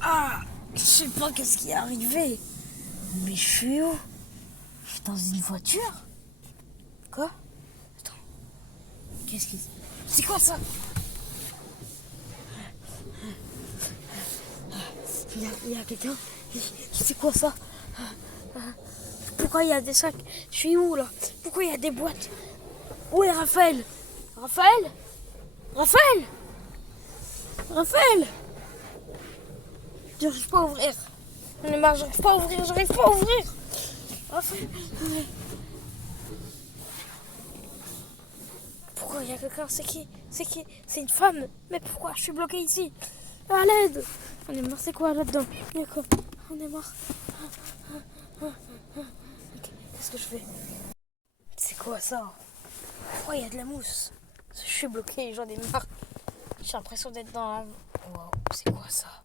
Ah, je sais pas qu'est-ce qui est arrivé. Mais je suis où? Je suis dans une voiture? Quoi? Attends, qu'est-ce qui... C'est quoi ça? Il y a quelqu'un? C'est quoi ça? Pourquoi il y a des sacs? Je suis où là? Pourquoi il y a des boîtes? Où est Raphaël? Raphaël? Raphaël? Raphaël? J'arrive pas à ouvrir. J'en ai marre, j'arrive pas à ouvrir, j'arrive pas à ouvrir. Raphaël. Pourquoi il y a quelqu'un? C'est qui? C'est qui? C'est une femme. Mais pourquoi je suis bloqué ici? À l'aide! On est marre, c'est quoi là-dedans? Il y a quoi? On est marre. Qu'est-ce que je fais? C'est quoi ça? Pourquoi il y a de la mousse? Je suis bloqué, j'en ai marre. J'ai l'impression d'être dans la... Wow, c'est quoi ça?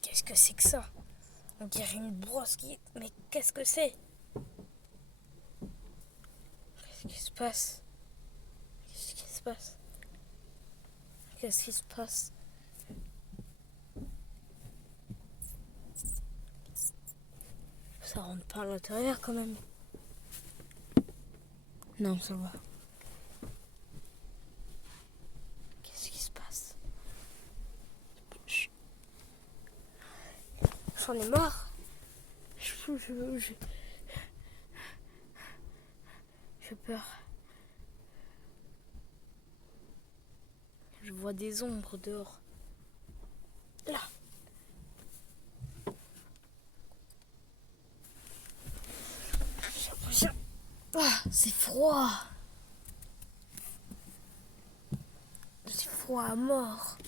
Qu'est-ce que c'est que ça? On dirait une brosse qui... Mais qu'est-ce que c'est? Qu'est-ce qui se passe? Qu'est-ce qui se passe? Qu'est-ce qui se passe? Ça rentre pas à l'intérieur quand même. Non, ça va. Qu'est-ce qui se passe? J'en ai marre. J'ai peur. Je vois des ombres dehors. Là. J'ai l'impression... Ah, c'est froid. C'est froid à mort.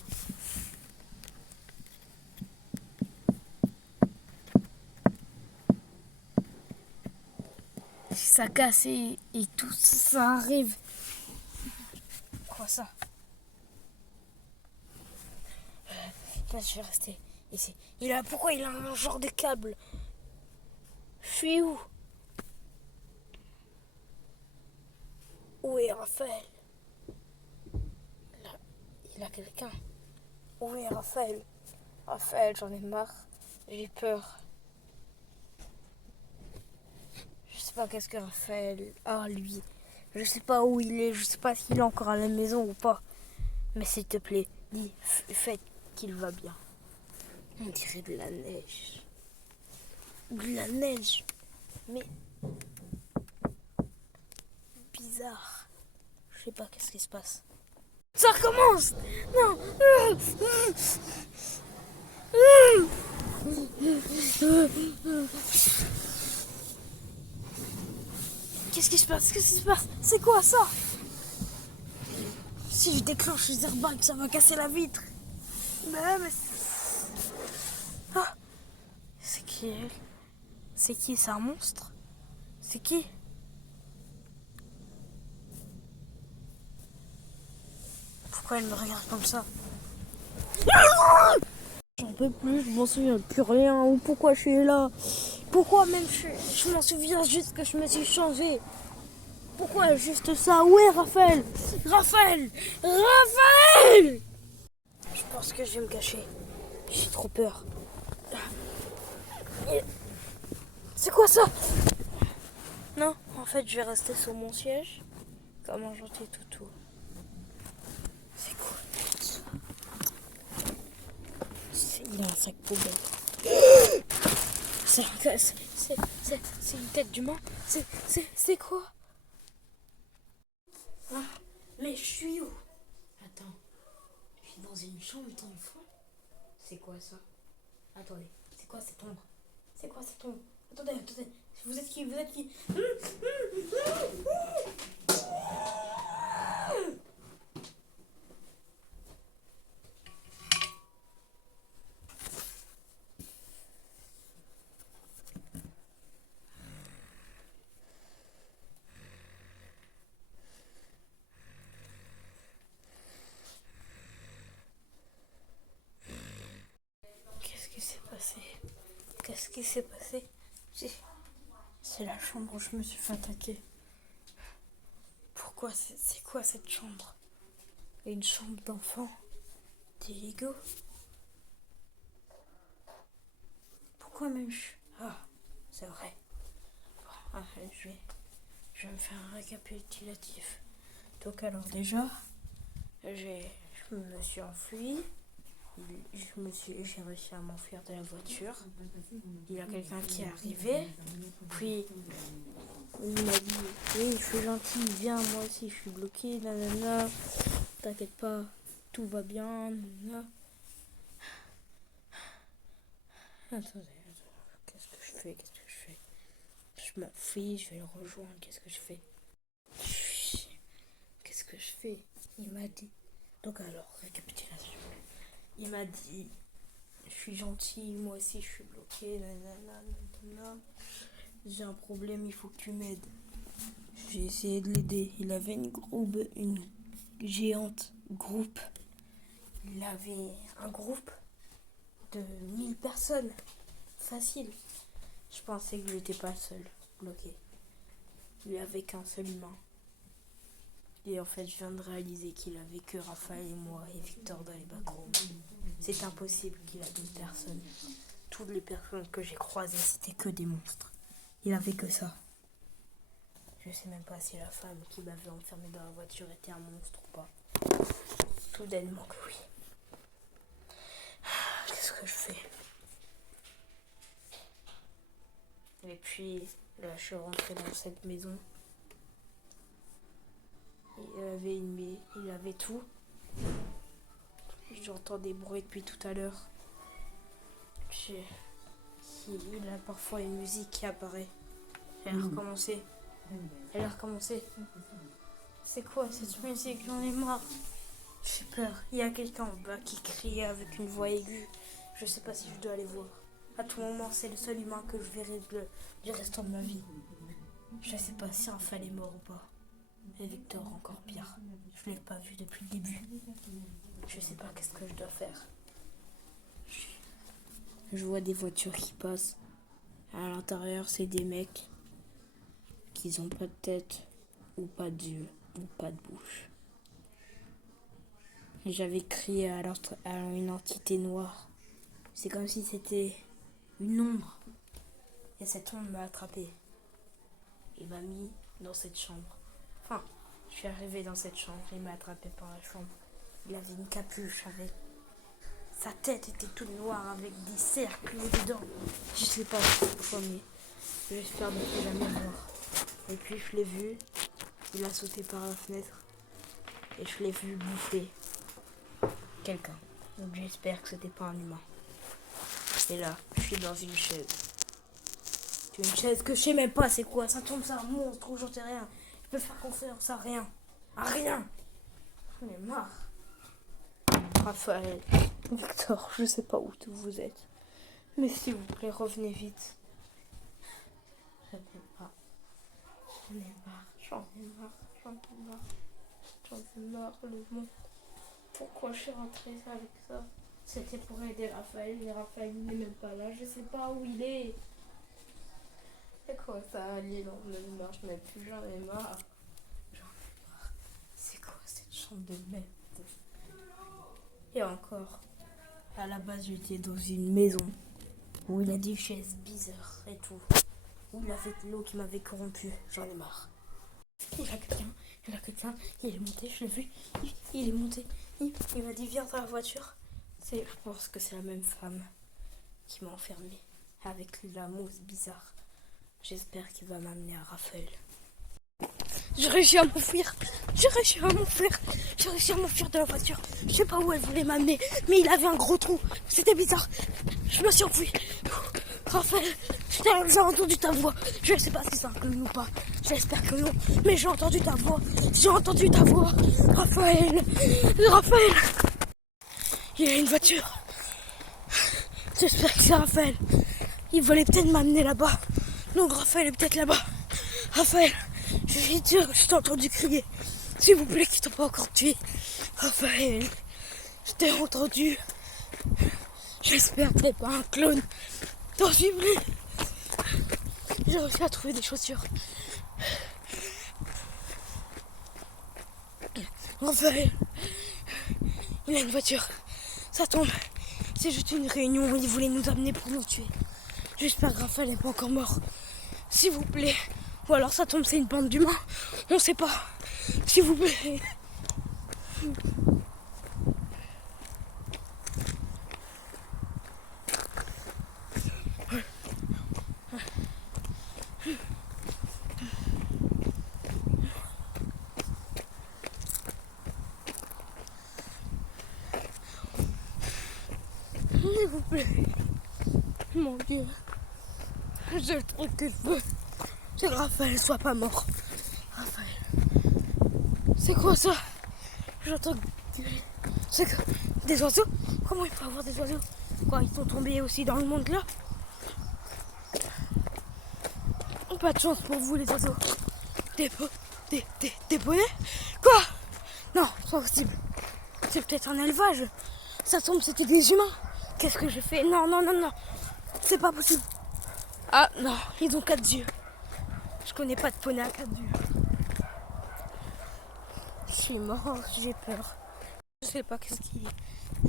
Si ça casse et tout ça arrive. Quoi ça? Là, je vais rester ici. Pourquoi il a un genre de câble? Je suis où? Où est Raphaël? Là, il a quelqu'un. Où est Raphaël? Raphaël, j'en ai marre. J'ai peur. Je sais pas qu'est-ce que Raphaël a, lui. Je sais pas où il est. Je sais pas s'il est encore à la maison ou pas. Mais s'il te plaît, dis, faites qu'il va bien. On dirait de la neige. De la neige. Mais bizarre. Je sais pas qu'est-ce qui se passe. Ça recommence. Non. Qu'est-ce qui se passe? Qu'est-ce qui se passe? C'est quoi ça? Si je déclenche les airbags, ça va casser la vitre. Mais... Ah, c'est qui elle? C'est qui? C'est un monstre? C'est qui? Pourquoi elle me regarde comme ça? J'en peux plus, je m'en souviens plus rien. Ou pourquoi je suis là? Pourquoi même je m'en souviens juste que je me suis changé? Pourquoi juste ça? Où est Raphaël? Raphaël! Raphaël! Je pense que je vais me cacher. J'ai trop peur. C'est quoi ça? Non, en fait, je vais rester sur mon siège comme un gentil toutou. C'est quoi ça? Il a un sac poubelle. C'est une tête d'humain. C'est quoi? Ah, mais je suis où? Attends, je suis dans une chambre d'enfant. C'est quoi ça? Attendez, c'est quoi cette ombre? C'est quoi cette ombre? Attendez. Vous êtes qui? Vous êtes qui? Qu'est-ce qui s'est passé? Qu'est-ce qui s'est passé? C'est la chambre où je me suis fait attaquer. Pourquoi? C'est quoi cette chambre? Une chambre d'enfant? Des Lego? pourquoi même Ah, c'est vrai. Bon, je vais me faire un récapitulatif. Donc alors déjà, je me suis enfui. J'ai réussi à m'enfuir de la voiture. Il y a quelqu'un qui est arrivé. Puis il m'a dit oui, je suis gentil, viens, moi aussi je suis bloqué, nanana. T'inquiète pas, tout va bien, nanana. Attendez, qu'est-ce que je fais? Je m'enfuis, je vais le rejoindre, qu'est-ce que je fais? Qu'est-ce que je fais? Il m'a dit. Donc alors, récapitulation. Il m'a dit, je suis gentil, moi aussi je suis bloqué, nanana. J'ai un problème, il faut que tu m'aides. J'ai essayé de l'aider. Il avait une géante groupe. Il avait un groupe de 1000 personnes. Facile. Je pensais que je n'étais pas seul, bloqué. Il n'y avait qu'un seul humain. Et en fait, je viens de réaliser qu'il avait que Raphaël et moi et Victor dans les backrooms. C'est impossible qu'il ait d'autres personnes. Toutes les personnes que j'ai croisées, c'était que des monstres. Il avait que ça. Je sais même pas si la femme qui m'avait enfermé dans la voiture était un monstre ou pas. Soudainement que oui. Qu'est-ce que je fais? Et puis, là, je suis rentrée dans cette maison. Il avait tout. J'entends des bruits depuis tout à l'heure. Il a parfois une musique qui apparaît. Elle a recommencé. C'est quoi cette musique? J'en ai marre. J'ai peur. Il y a quelqu'un en bas qui crie avec une voix aiguë. Je sais pas si je dois aller voir. À tout moment, c'est le seul humain que je verrai du restant de ma vie. Je sais pas si Raphaël est mort ou pas. Et Victor, encore pire. Je l'ai pas vu depuis le début. Je sais pas qu'est-ce que je dois faire. Je vois des voitures qui passent. À l'intérieur, c'est des mecs qui ont pas de tête, ou pas d'yeux, ou pas de bouche. Et j'avais crié à une entité noire. C'est comme si c'était une ombre. Et cette ombre m'a attrapé. Il m'a mis dans cette chambre. Enfin, je suis arrivée dans cette chambre. Il m'a attrapé par la chambre. Il avait une capuche avec... Sa tête était toute noire avec des cercles dedans. Je sais pas pourquoi, mais j'espère ne plus jamais le voir. Et puis je l'ai vu. Il a sauté par la fenêtre. Et je l'ai vu bouffer quelqu'un. Donc j'espère que c'était pas un humain. Et là, je suis dans une chaise. C'est une chaise que je sais même pas c'est quoi. Ça tombe, c'est un monstre ou j'en sais rien. Je peux faire confiance à rien. À rien. J'en ai marre. Raphaël, Victor, je sais pas où vous êtes. Mais s'il vous plaît, revenez vite. J'en ai marre. J'en ai marre, le monde. Pourquoi je suis rentrée avec ça? C'était pour aider Raphaël, mais Raphaël n'est même pas là. Je sais pas où il est. C'est quoi ça? Les gens ne marchent même plus. J'en ai marre. C'est quoi cette chambre de merde? Et encore, à la base, j'étais dans une maison où il a des chaises bizarres et tout. Où il a fait de l'eau qui m'avait corrompu. J'en ai marre. Il y a quelqu'un, il est monté, je l'ai vu. Il est monté. Il m'a dit viens dans la voiture. Je pense que c'est la même femme qui m'a enfermée avec la mousse bizarre. J'espère qu'il va m'amener à Raphaël. J'ai réussi à m'enfuir de la voiture. Je sais pas où elle voulait m'amener, mais il avait un gros trou. C'était bizarre. Je me suis enfui. Raphaël, j'ai entendu ta voix. Je sais pas si c'est un clown ou pas. J'espère que non. Mais j'ai entendu ta voix. Raphaël. Il y a une voiture. J'espère que c'est Raphaël. Il voulait peut-être m'amener là-bas. Donc Raphaël est peut-être là-bas. Raphaël, je suis sûr que je t'ai entendu crier. S'il vous plaît, qu'ils t'ont pas encore tué. Raphaël, je t'ai entendu. J'espère que t'es pas un clone. T'en suis plus. J'ai réussi à trouver des chaussures. Raphaël, il a une voiture. Ça tombe. C'est juste une réunion où ils voulaient nous amener pour nous tuer. J'espère que Raphaël n'est pas encore mort. S'il vous plaît. Ou alors ça tombe, c'est une bande d'humains. On sait pas. S'il vous plaît. S'il vous plaît. Mon Dieu. Le seul truc que je veux, c'est que Raphaël soit pas mort. Raphaël. C'est quoi ça? J'entends gueuler. C'est que des oiseaux? Comment il peut y avoir des oiseaux? Quoi, ils sont tombés aussi dans le monde là? Pas de chance pour vous les oiseaux. Des poneys? Quoi? Non, c'est pas possible. C'est peut-être un élevage. Ça tombe, c'était des humains. Qu'est-ce que j'ai fait? Non, non, non, non. C'est pas possible. Ah non, ils ont 4 yeux. Je connais pas de poney à 4 yeux. Je suis mort, j'ai peur. Je sais pas qu'est-ce qu'il y a.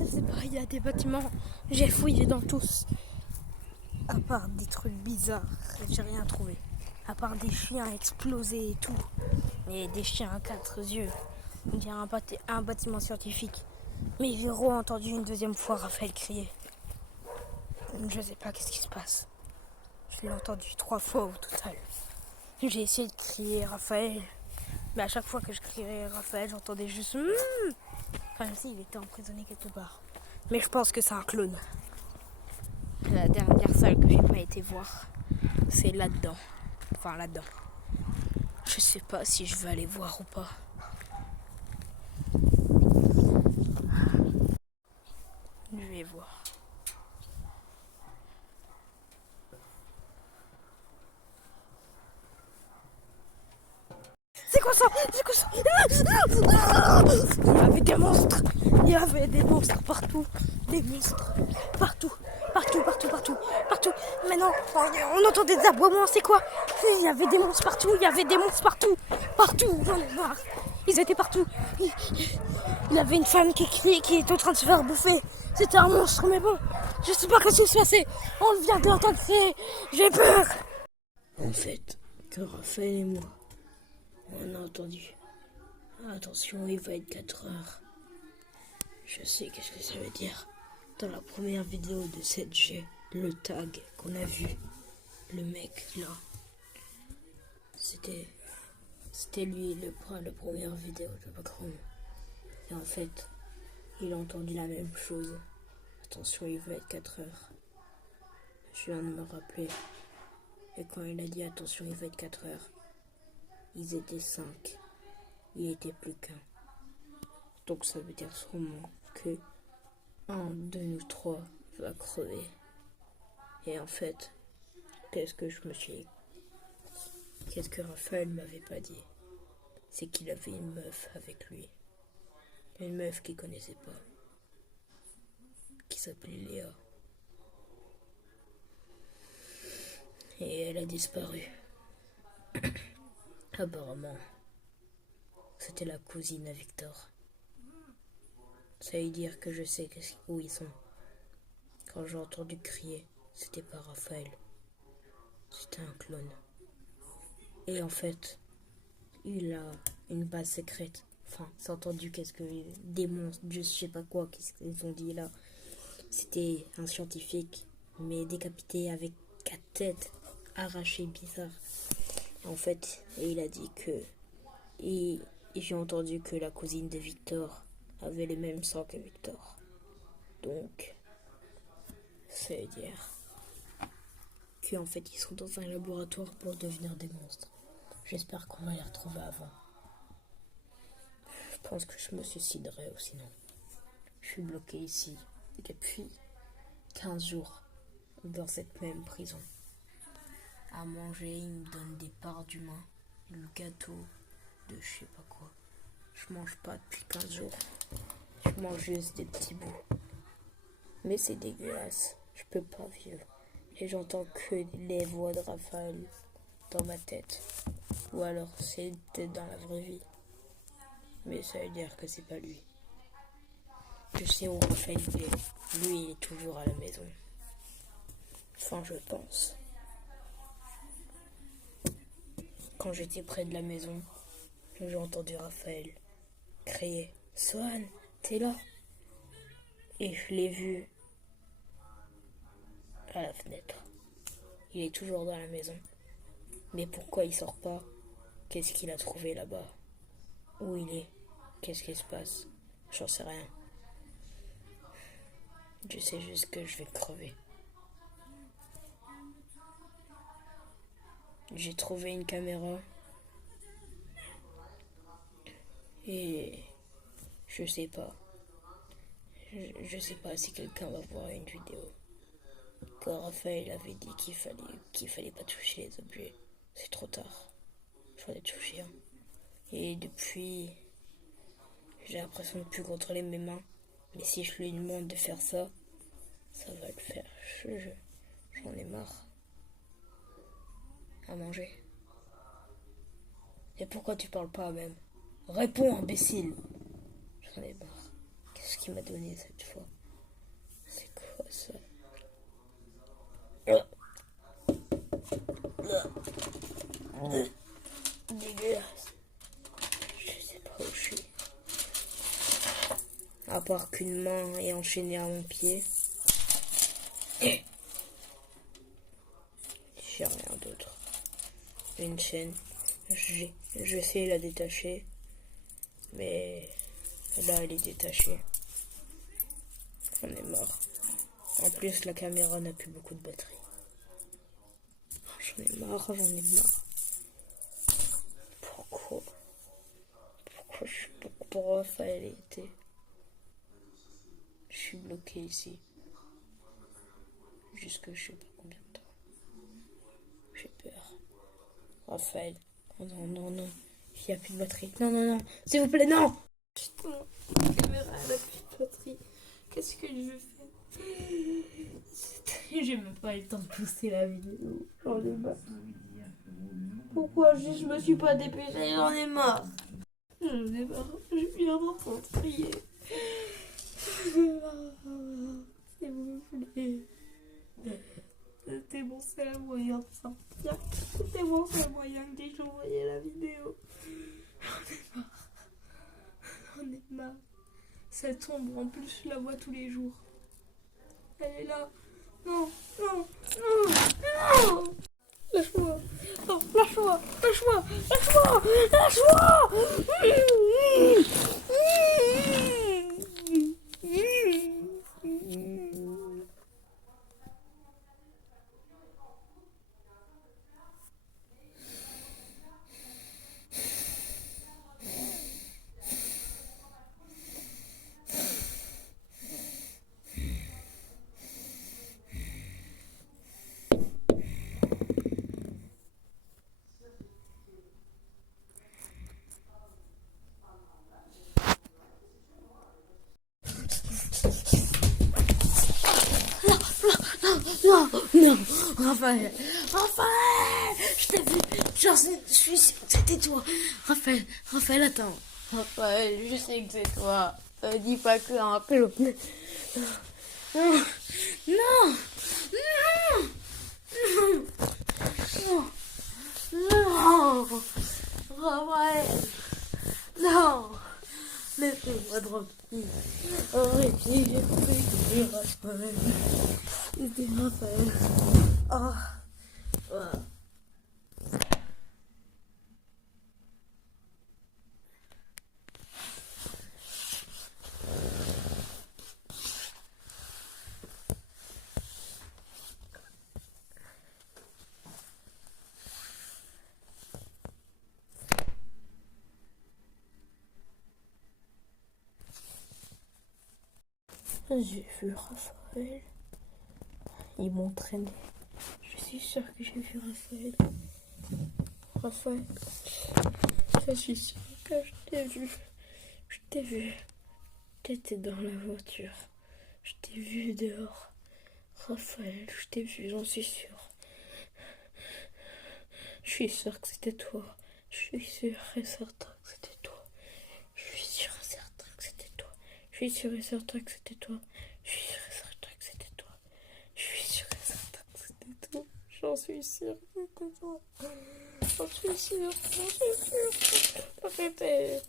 Je sais pas, il y a des bâtiments. J'ai fouillé dans tous. À part des trucs bizarres, j'ai rien trouvé. À part des chiens explosés et tout. Et des chiens à 4 yeux. On dirait un bâtiment scientifique. Mais j'ai entendu une deuxième fois Raphaël crier. Je sais pas qu'est-ce qui se passe. Je l'ai entendu 3 fois au total. J'ai essayé de crier Raphaël. Mais à chaque fois que je criais Raphaël, j'entendais juste Enfin si, il était emprisonné quelque part. Mais je pense que c'est un clone. La dernière salle que j'ai pas été voir, c'est là-dedans. Enfin là-dedans. Je sais pas si je vais aller voir ou pas. Je vais voir. C'est quoi ça? C'est quoi ça? Il y avait des monstres. Il y avait des monstres partout. Des monstres partout. Partout, partout, partout. Partout. Maintenant, on entendait des aboiements. C'est quoi? Il y avait des monstres partout. Il y avait des monstres partout. Partout. J'en ai marre. Ils étaient partout. Il y avait une femme qui criait, qui était en train de se faire bouffer. C'était un monstre, mais bon. Je sais pas ce qui se passait. On vient de l'entendre crier. J'ai peur. En fait, que Raphaël et moi, on a entendu. Attention, il va être 4 heures. Je sais qu'est-ce que ça veut dire. Dans la première vidéo de 7G, le tag qu'on a vu, le mec là, c'était lui la première vidéo de Macron. Et en fait, il a entendu la même chose. Attention, il va être 4 heures. Je viens de me rappeler. Et quand il a dit attention, il va être 4 heures, ils étaient 5. Il était plus qu'un. Donc ça veut dire sûrement que un de nous 3 va crever. Et en fait, qu'est-ce que Raphaël m'avait pas dit? C'est qu'il avait une meuf avec lui. Une meuf qu'il connaissait pas. Qui s'appelait Léa. Et elle a disparu. Apparemment, c'était la cousine à Victor. Ça veut dire que je sais où ils sont. Quand j'ai entendu crier, c'était pas Raphaël. C'était un clone. Et en fait, il a une base secrète. Enfin, c'est entendu qu'est-ce que des monstres, je sais pas quoi, qu'est-ce qu'ils ont dit là. C'était un scientifique, mais décapité avec 4 têtes, arrachées, bizarre. Et en fait, il a dit que... Et j'ai entendu que la cousine de Victor avait le même sang que Victor. Donc, ça veut dire qu'en fait, ils sont dans un laboratoire pour devenir des monstres. J'espère qu'on va les retrouver avant. Je pense que je me suiciderai ou sinon. Je suis bloqué ici depuis 15 jours dans cette même prison. À manger, ils me donnent des parts d'humain, le gâteau de je sais pas quoi. Je mange pas depuis 15 jours. Je mange juste des petits bouts. Mais c'est dégueulasse. Je peux pas vivre. Et j'entends que les voix de Raphaël dans ma tête. Ou alors c'est peut-être dans la vraie vie. Mais ça veut dire que c'est pas lui. Je sais où Raphaël est. Lui, il est toujours à la maison. Enfin, je pense. Quand j'étais près de la maison, j'ai entendu Raphaël crier Swan, t'es là? Et je l'ai vu à la fenêtre. Il est toujours dans la maison. Mais pourquoi il sort pas? Qu'est-ce qu'il a trouvé là-bas? Où il est? Qu'est-ce qui se passe? J'en sais rien. Je sais juste que je vais crever. J'ai trouvé une caméra et je sais pas. Je sais pas si quelqu'un va voir une vidéo. Quand Raphaël avait dit qu'il fallait pas toucher les objets, c'est trop tard. Il fallait toucher un. Et depuis, j'ai l'impression de ne plus contrôler mes mains. Mais si je lui demande de faire ça, ça va le faire. J'en ai marre. À manger. Et pourquoi tu parles pas même? Réponds, imbécile! J'en ai marre. Qu'est-ce qu'il m'a donné cette fois? C'est quoi ça? Dégueulasse. Je sais pas où je suis. À part qu'une main est enchaînée à mon pied. J'ai rien d'autre. Une chaîne. J'essaie de la détacher. Mais là, elle est détachée. J'en ai marre. En plus, la caméra n'a plus beaucoup de batterie. J'en ai marre. Pourquoi Pourquoi Raphaël était? Je suis bloqué ici. Jusque je sais pas combien de temps. J'ai peur. Raphaël. Oh non. Il n'y a plus de batterie. Non. S'il vous plaît, non! Putain, la caméra, elle a plus de batterie. Qu'est-ce que je fais? J'ai même pas eu le temps de pousser la vidéo. J'en ai marre. Pourquoi je me suis pas dépêchée? J'en ai marre. J'en ai marre. Je suis en train de crier. S'il vous plaît. C'était mon seul moyen de sortir. C'était mon seul moyen que j'ai envoyé la vidéo. J'en ai marre. Cette ombre, en plus, je la vois tous les jours. Elle est là. Non. Lâche-moi. Non, lâche-moi. Non, Raphaël, je t'ai vu, je suis sûre que c'était toi. Raphaël, attends. Raphaël, je sais que c'est toi. Dis pas que un clone. Non, Raphaël, non. Laissez-moi tranquille. Arrêtez, j'ai compris, Raphaël. C'était Raphaël. Oh. J'ai vu Raphaël. Ils m'ont traîné. Je suis sûre que j'ai vu Raphaël. Je suis sûre que je t'ai vu. Je t'ai vu. T'étais dans la voiture. Je t'ai vu dehors. Raphaël, je t'ai vu, j'en suis sûre. Je suis sûre que c'était toi. Je suis sûre et certain que c'était toi. Je suis sûre et certain que c'était toi. Je suis sûre et certain que c'était toi. Je suis sûre et certain que c'était toi. Je suis sûre et certain que c'était j'en suis sûre. J'en suis sûre. Pépé.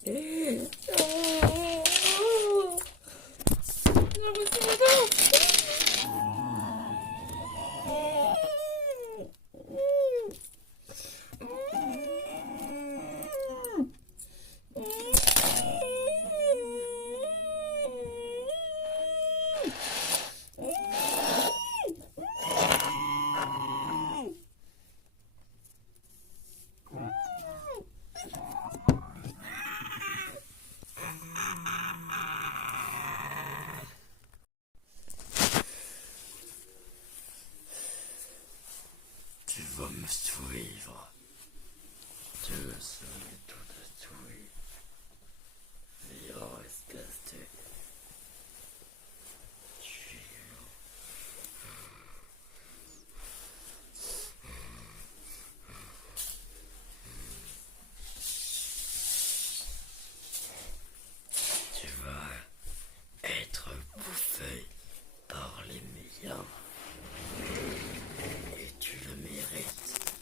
Tu vas me suivre. Tu veux sauver tout détruire. Il reste resté. Tu vas être bouffé par les médias. Et tu le mérites.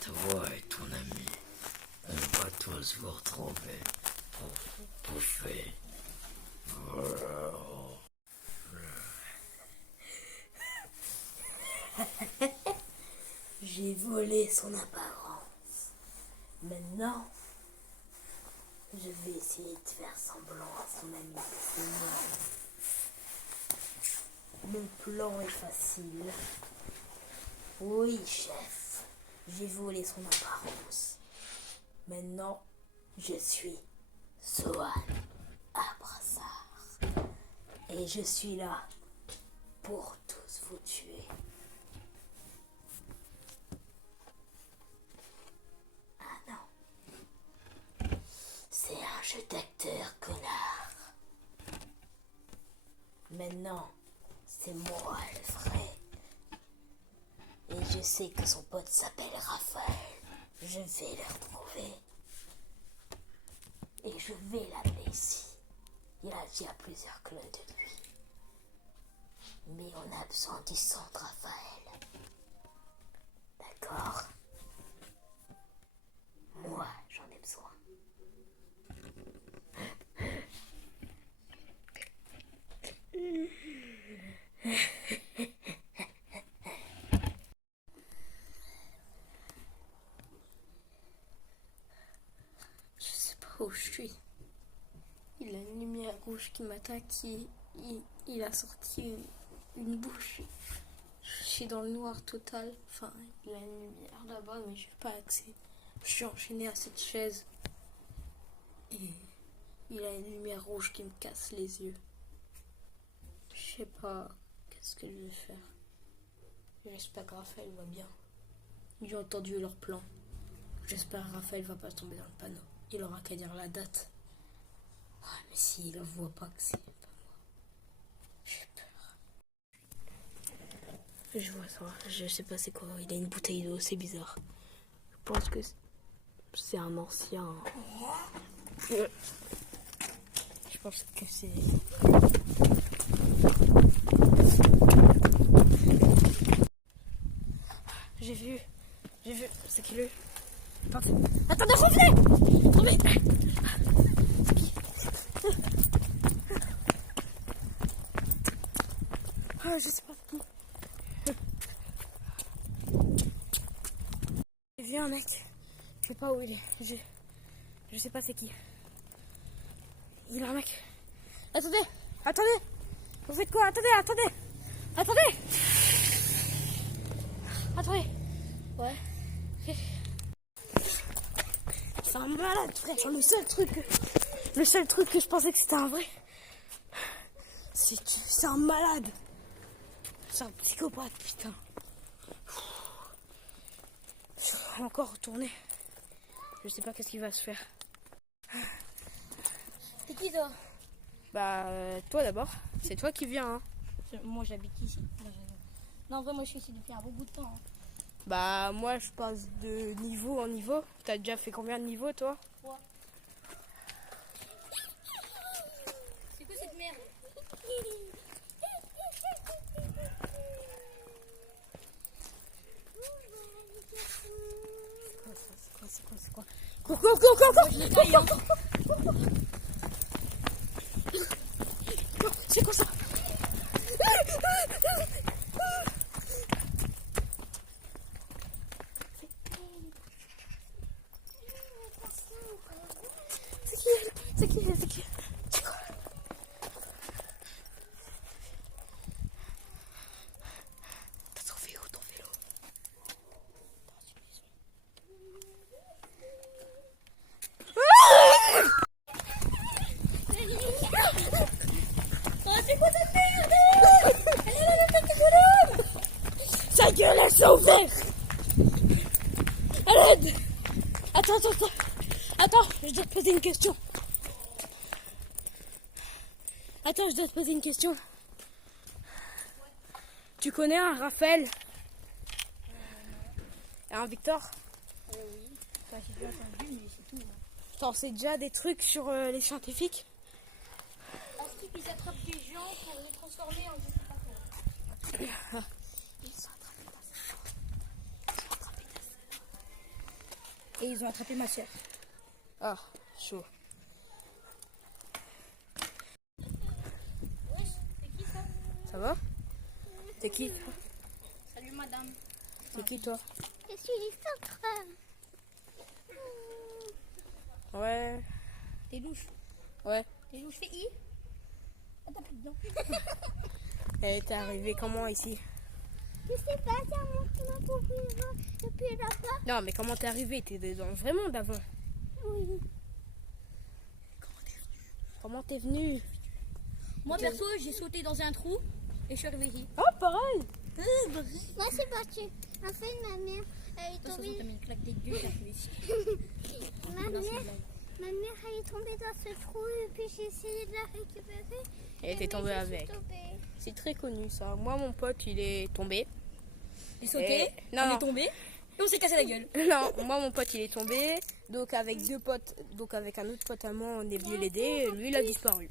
Toi et ton ami, on va tous vous retrouver pour vous bouffer. J'ai volé son apparence. Maintenant, je vais essayer de faire semblant à son ami que c'est moi. Mon plan est facile. Oui, chef, j'ai volé son apparence. Maintenant, je suis Sohan Abrassard. Et je suis là pour tous vous tuer. Ah non. C'est un jeu d'acteur, connard. Maintenant, c'est moi le vrai. Et je sais que son pote s'appelle Raphaël. Je vais le retrouver. Et je vais l'amener ici. Il a déjà plusieurs clones de lui. Mais on a besoin du sang de Raphaël. D'accord? Moi, j'en ai besoin. Je sais pas où je suis. Il a une lumière rouge qui m'attaque. Il a sorti une bouche. Je suis dans le noir total. Enfin, il a une lumière là-bas, mais je n'ai pas accès. Je suis enchaînée à cette chaise. Et il a une lumière rouge qui me casse les yeux. Je sais pas qu'est-ce que je vais faire. J'espère que Raphaël va bien. J'ai entendu leur plan. J'espère que Raphaël va pas tomber dans le panneau. Il aura qu'à dire la date. Ah, mais s'il ne voit pas que c'est pas moi. J'ai peur. Je vois ça. Je sais pas c'est quoi. Il a une bouteille d'eau. C'est bizarre. Je pense que c'est un ancien. Je pense que c'est... J'ai vu. C'est qui lui? Attendez, revenez! Ah, je sais pas qui. J'ai vu un mec. Je sais pas où il est. Je sais pas c'est qui. Il est un mec. Attendez! Vous faites quoi? Attendez! Ouais. C'est un malade, frère. Le seul truc que je pensais que c'était un vrai, c'est un malade. C'est un psychopathe, putain. Je vais encore retourner. Je sais pas qu'est-ce qu'il va se faire. C'est qui toi? Bah, toi d'abord. C'est toi qui viens, hein. Moi j'habite ici. Non, en vrai, moi je suis ici depuis un bon bout de temps. Hein. Bah, moi je passe de niveau en niveau. T'as déjà fait combien de niveaux, toi? 3. C'est quoi cette merde? c'est quoi? Cours, cours, cours, cours, cours. Je l'ai taillé, hein. C'est quoi ça? C'est qui? C'est quoi? T'as trouvé où ton vélo? C'est quoi ta merde? Sa gueule, elle s'est ouverte. À l'aide. Attends, je dois te poser une question. Tu connais un Raphaël et un Victor? Oui. Enfin, j'ai déjà entendu, mais c'est tout. T'en sais déjà des trucs sur les scientifiques? Est-ce qu'ils attrapent des gens pour les transformer en je sais pas quoi? Et ils ont attrapé ma soeur. Ah, chaud. Wesh, c'est qui ça? Ça va? T'es qui toi? Salut madame. T'es qui toi? Je suis l'histoire. Ouais. T'es louche. Ouais. T'es louche, fais I. Ah, t'as plus dedans. Et t'es arrivé comment ici? Je sais pas, c'est un monde qui m'a trouvé depuis là-bas. Non, mais comment t'es arrivé? T'es dans le vrai monde avant. Oui. Comment t'es venu? Moi perso, j'ai sauté dans un trou et je suis arrivé ici. Oh, pareil. Moi, c'est parti. En fait, ma mère, elle est Toi, ça tombée. t'as mis une claque des gueules, t'as fait ici. Ma mère, elle est tombée dans ce trou et puis j'ai essayé de la récupérer. Et t'es tombé je suis avec. tombée. C'est très connu ça. Moi, mon pote, il est tombé. J'ai sauté, Non, on non. est tombé et on s'est cassé la gueule. Non, moi, mon pote, il est tombé. Donc, avec deux potes, donc avec un autre pote à moi, on est venu l'aider. Et lui, il a disparu.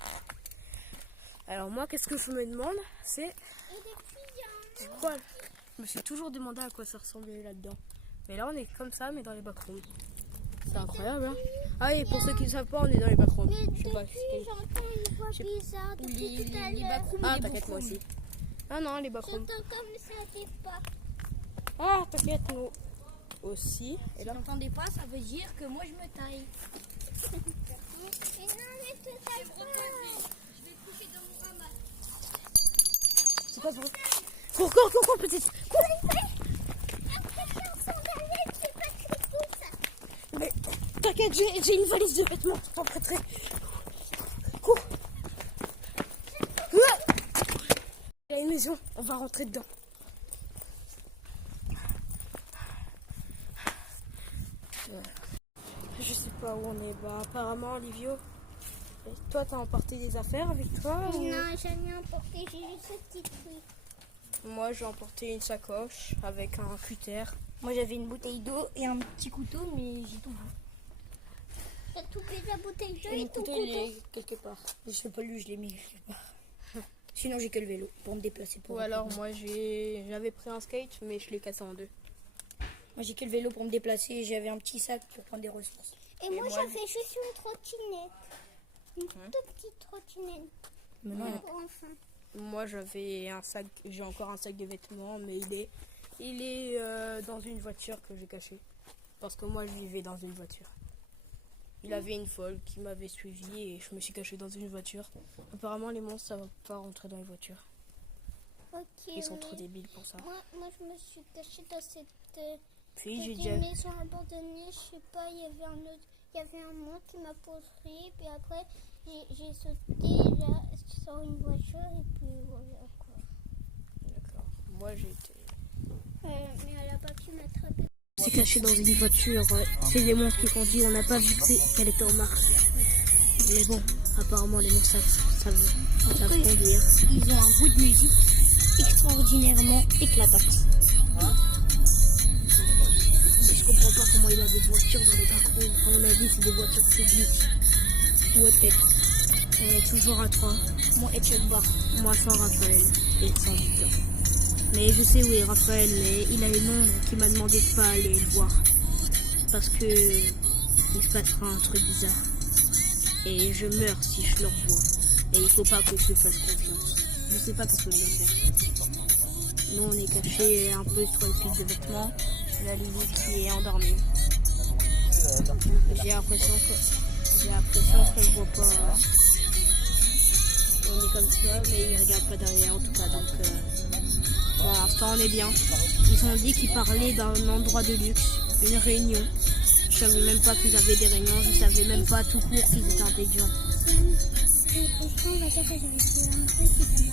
Alors, moi, qu'est-ce que je me demande? C'est Et des clients. quoi? Je me suis toujours demandé à quoi ça ressemblait là-dedans. Mais là, on est comme ça, mais dans les backrooms. C'est incroyable, hein? Ah oui, pour ceux qui ne savent pas, on est dans les backrooms. Mais Je sais pas. depuis, j'entends une voix bizarre Ou depuis tout à les l'heure. backrooms Ah, ou les t'inquiète, moi bouffons. aussi. Ah non, les backrooms. J'entends comme ça des pas. Ah, t'inquiète, nous aussi. Et Si là, n'entendez pas, ça veut dire que moi je me taille. Et non, mais tout à l'heure. Je vais coucher dans mon ramasse. c'est quoi ce bruit? Cours, petite. Après, je suis en sandales, c'est pas très cool ça. Mais t'inquiète, j'ai une valise de vêtements tout en prêterai. Cours. Il y a une maison, on va rentrer dedans. Je sais pas où on est. Bah, apparemment, Livio, toi, t'as emporté des affaires avec toi ou... Non, j'ai rien emporté, j'ai juste ce petit truc. Moi, j'ai emporté une sacoche avec un cutter. Moi j'avais une bouteille d'eau et un petit couteau, mais j'ai tout vu. T'as tout pris la bouteille d'eau Et et mon ton couteau, couteau. il est quelque part. Je sais pas lui, je l'ai mis quelque part. Sinon, j'ai que le vélo pour me déplacer. Ou alors, moi, j'avais pris un skate, mais je l'ai cassé en deux. Moi, j'ai que le vélo pour me déplacer et j'avais un petit sac pour prendre des ressources. Et moi, moi, j'avais juste une trottinette. Une toute petite trottinette. Maintenant, Pour enfants. Moi, j'ai encore un sac de vêtements, mais il est dans une voiture que j'ai cachée. Parce que moi, je vivais dans une voiture. Il avait une folle qui m'avait suivi et je me suis cachée dans une voiture. Apparemment, les monstres, ça va pas rentrer dans les voitures. Ok. Ils sont oui. trop débiles pour ça. Moi, je me suis cachée dans cette Puis, j'ai petite déjà... maison abandonnée. Je sais pas, il y avait un monstre qui m'a poursuivi. Puis après, j'ai sauté là, sur une voiture. Et puis voilà quoi. D'accord. Moi, j'ai été... Mais elle a pas pu m'attraper. On s'est caché dans une voiture. C'est des monstres qui conduisent. On n'a pas vu qu'elle était en marche. Mais bon, apparemment, les monstres savent conduire. ils ont un goût de musique extraordinairement éclatant. Je comprends pas comment il a des voitures dans les backrooms. À mon avis, c'est des voitures publiques. Ou peut-être. On est toujours à 3. Moi, et Chuck Bar. Moi sans Raphaël et sans Victor. Mais je sais où est Raphaël, mais il a une ombre qui m'a demandé de pas aller le voir. parce que il se passera un truc bizarre. Et je meurs si je le revois. Et il faut pas que je lui fasse confiance. Je sais pas qu'est-ce que je dois faire. Nous on est cachés un peu sur une pile de vêtements. La Lily qui est endormie. J'ai l'impression qu'elle voit pas. On est comme ça, mais il regarde pas derrière en tout cas. Donc pour l'instant on est bien. Ils ont dit qu'ils parlaient d'un endroit de luxe, une réunion. Je savais même pas qu'ils avaient des réunions, je savais même pas tout court qu'ils étaient intelligents. Est-ce qu'on va dire que j'avais trouvé un truc qui ça m'a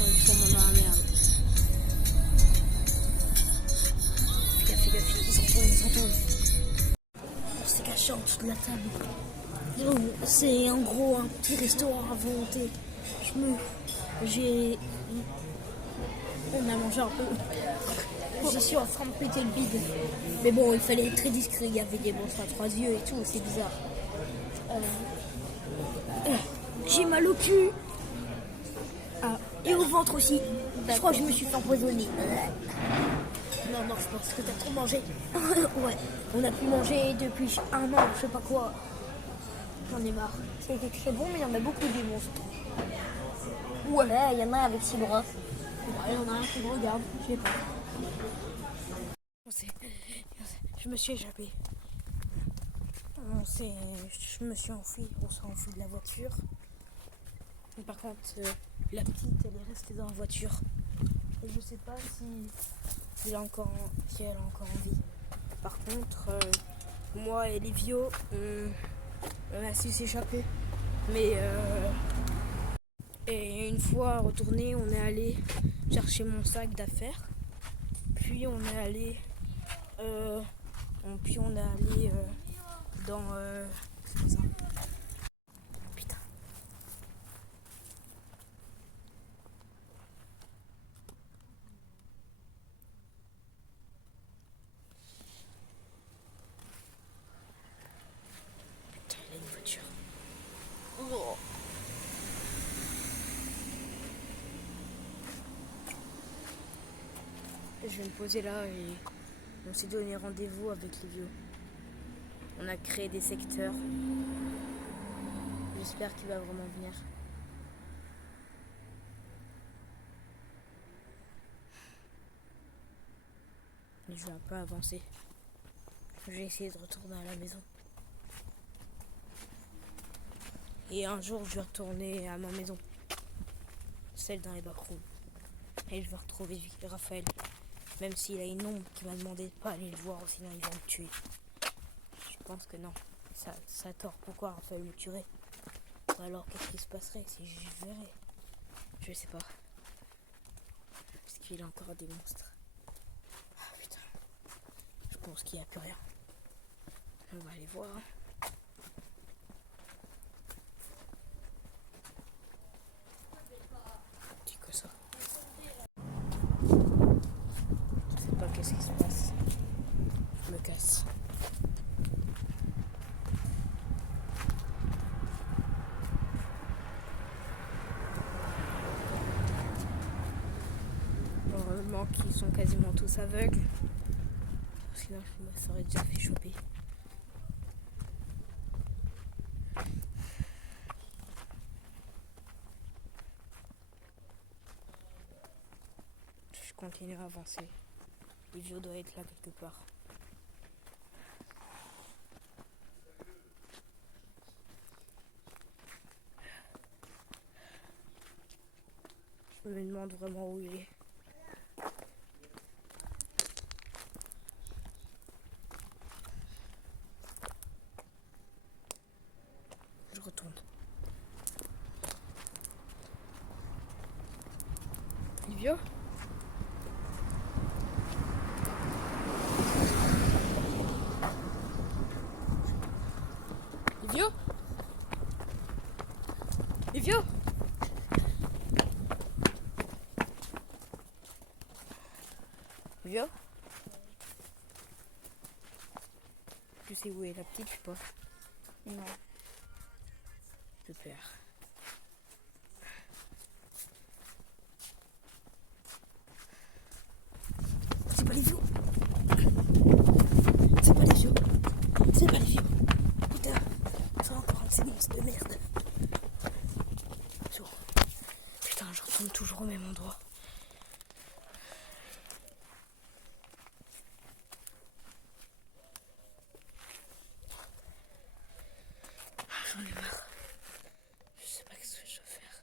Ouais, ils sont dans la merde. Fais gaffe, ils s'entendent. On s'est caché en dessous de la table. C'est en gros un petit restaurant à volonté. On a mangé un peu. Je suis en train de péter le bide. Mais bon, il fallait être très discret. Il y avait des monstres à 3 yeux et tout, c'est bizarre. J'ai mal au cul. Ah, et au ventre aussi. Je crois que je me suis fait empoisonner. Non, je pense que t'as trop mangé. Ouais, on a pu manger depuis un an, je sais pas quoi. J'en ai marre. C'était très bon, mais il y en a beaucoup des monstres. Ouais, Il y en a avec 6 bras. il y en a un qui me regarde, je sais pas. Je me suis échappé. Je me suis enfui, on s'est enfui de la voiture. Mais par contre, la petite, elle est restée dans la voiture. Et je sais pas si elle a encore envie. Par contre, moi et Livio, on a su s'échapper. Mais et une fois retourné, on est allé chercher mon sac d'affaires. Puis on est allé dans c'est quoi ça? Putain. Putain, il a une voiture. Oh. Je vais me poser là et on s'est donné rendez-vous avec les vieux. On a créé des secteurs. J'espère qu'il va vraiment venir. Mais je vais pas avancer. Je vais essayer de retourner à la maison. Et un jour, je vais retourner à ma maison. Celle dans les backrooms. Et je vais retrouver Raphaël. Même s'il a une ombre qui m'a demandé de pas aller le voir, sinon ils vont me tuer. Je pense que non. Ça a tort. Pourquoi Raphaël me tuerait? Ou alors qu'est-ce qui se passerait si je verrais? Je sais pas. Parce qu'il y a encore des monstres. Ah putain. Je pense qu'il n'y a plus rien. On va aller voir. C'est que ça. Je sais pas qu'est-ce qui se passe. Je me casse. Heureusement qu'ils sont quasiment tous aveugles. Sinon je me serais déjà fait choper. Je continue à avancer. Livio doit être là quelque part. Je me demande vraiment où il est. Je retourne. Livio ? Livio ? Livio ? Livio ? Je sais où est la petite, je sais pas. Non. Je perds. C'est pas Livio. Putain, je retourne toujours au même endroit. J'en ai marre. Je sais pas ce que je dois faire.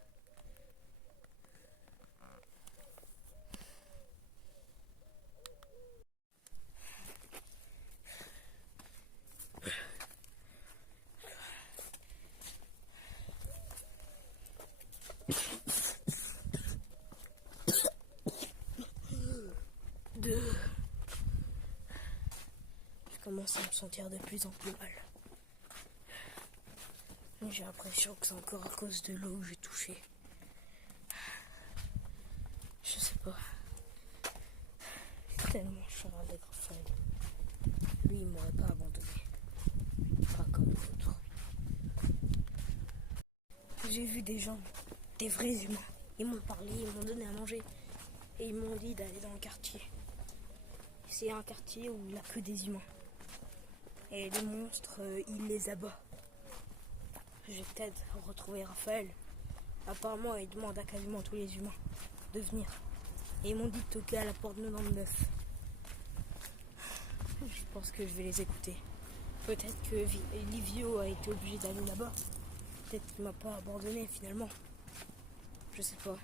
Je commence à me sentir de plus en plus mal. J'ai l'impression que c'est encore à cause de l'eau que j'ai touché. Je sais pas. C'est tellement cher avec Raphaël. Lui, il m'aurait pas abandonné. Pas comme l'autre. J'ai vu des gens, des vrais humains. Ils m'ont parlé, ils m'ont donné à manger. Et ils m'ont dit d'aller dans le quartier. C'est un quartier où il n'y a que des humains. Et les monstres, ils les abattent. Je vais peut-être retrouver Raphaël. Apparemment, il demande à quasiment tous les humains de venir. Et ils m'ont dit de toquer à la porte 99. Je pense que je vais les écouter. Peut-être que Livio a été obligé d'aller là-bas. Peut-être qu'il m'a pas abandonné finalement. Je sais pas.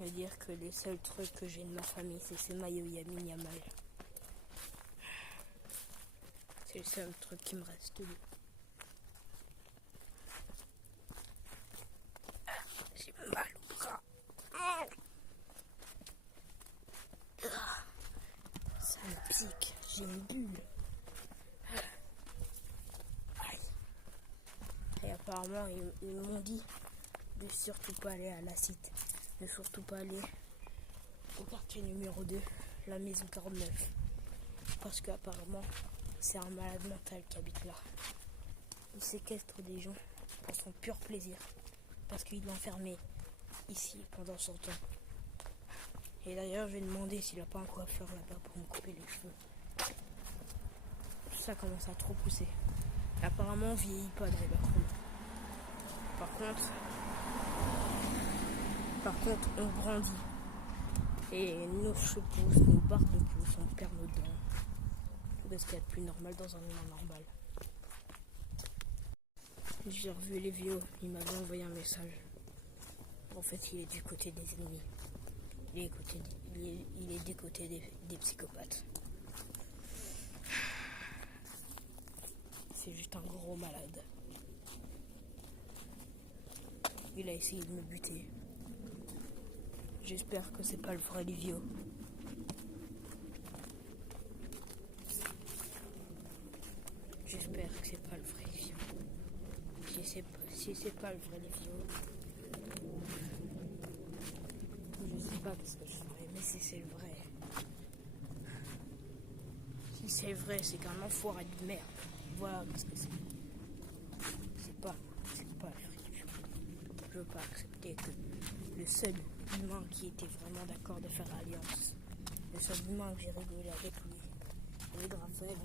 Je veux dire que les seuls trucs que j'ai de ma famille, c'est Semayo, Yamin, Yamal. C'est le seul truc qui me reste. J'ai mal au bras. Ça me pique. J'ai une bulle. Aïe. Et apparemment, ils m'ont dit de surtout pas aller à la cité. Ne surtout pas aller au quartier numéro 2, la maison 49. Parce qu'apparemment, c'est un malade mental qui habite là. Il séquestre des gens pour son pur plaisir. Parce qu'il l'a enfermé ici pendant son temps. Et d'ailleurs, je vais demander s'il n'a pas un coiffeur là-bas pour me couper les cheveux. Ça commence à trop pousser. Apparemment, on vieillit pas dans les backrooms. Par contre, on grandit. Et nos cheveux poussent, nos barres de poussent, on perd nos dents. Tout ce qu'il y a de plus normal dans un humain normal. J'ai revu les vieux, il m'avait envoyé un message. En fait, il est du côté des ennemis. Il est du côté des psychopathes. C'est juste un gros malade. Il a essayé de me buter. J'espère que c'est pas le vrai Livio. J'espère que c'est pas le vrai Livio. Si c'est pas le vrai Livio, je sais pas ce que je ferais, mais si c'est le vrai. Si c'est vrai, c'est qu'un enfoiré de merde. Voilà ce que c'est. C'est pas le vrai Livio. Je veux pas accepter que le seul humain qui était vraiment d'accord de faire alliance, le seul humain que j'ai rigolé avec lui, avec Raphaël,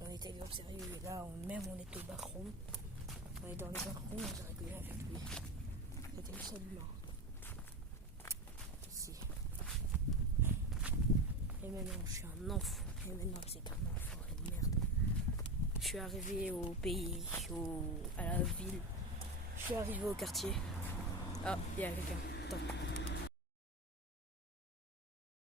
on était grave sérieux, et là on était au backroom, on est dans les backrooms, on s'est rigolé avec lui. C'était le seul humain. Ici. Et maintenant je suis un enfant, et maintenant c'est un enfant de merde. Je suis arrivé au pays, à la ville, je suis arrivé au quartier. Ah, il y a quelqu'un, attends.